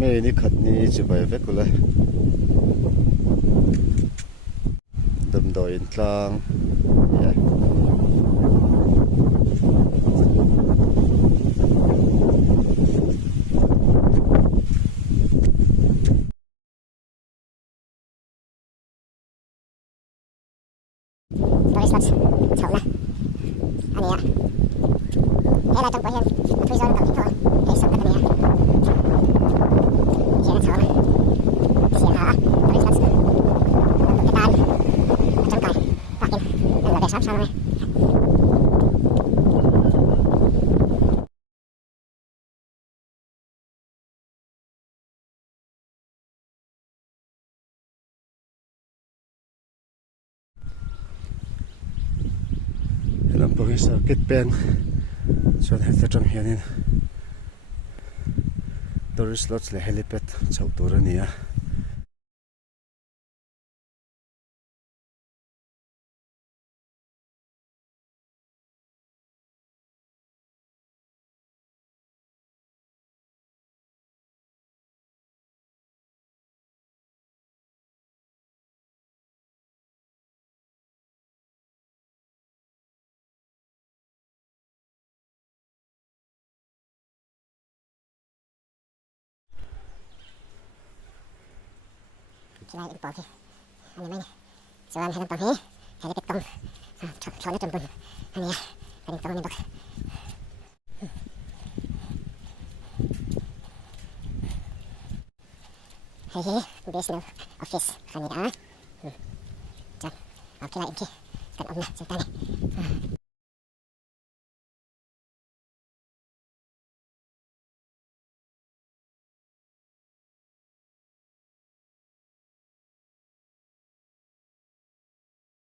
mấy ní khát ní chỉ bài vét của lại đầm đồi tlang Doris lots chậu nè anh nhỉ thế là trong quán nhân thuê dân cầm đi thôi để sống tất cả nhỉ chị nó chậu nè Siaha Doris lots cái tan trong cày phát in nên là để sắp sao này làm bông sa kết pen cho hết tất trong hiện nay tourist lots là helipad chậu tổ ra nè chị lại bỏ kì anh em chuan hay tông hí hay cái tông chuan nó trơn bùn anh nhỉ cái tông nhân bậc hey business office anh nhỉ đó chọn ok lại em kì cần ông nè chúng ta này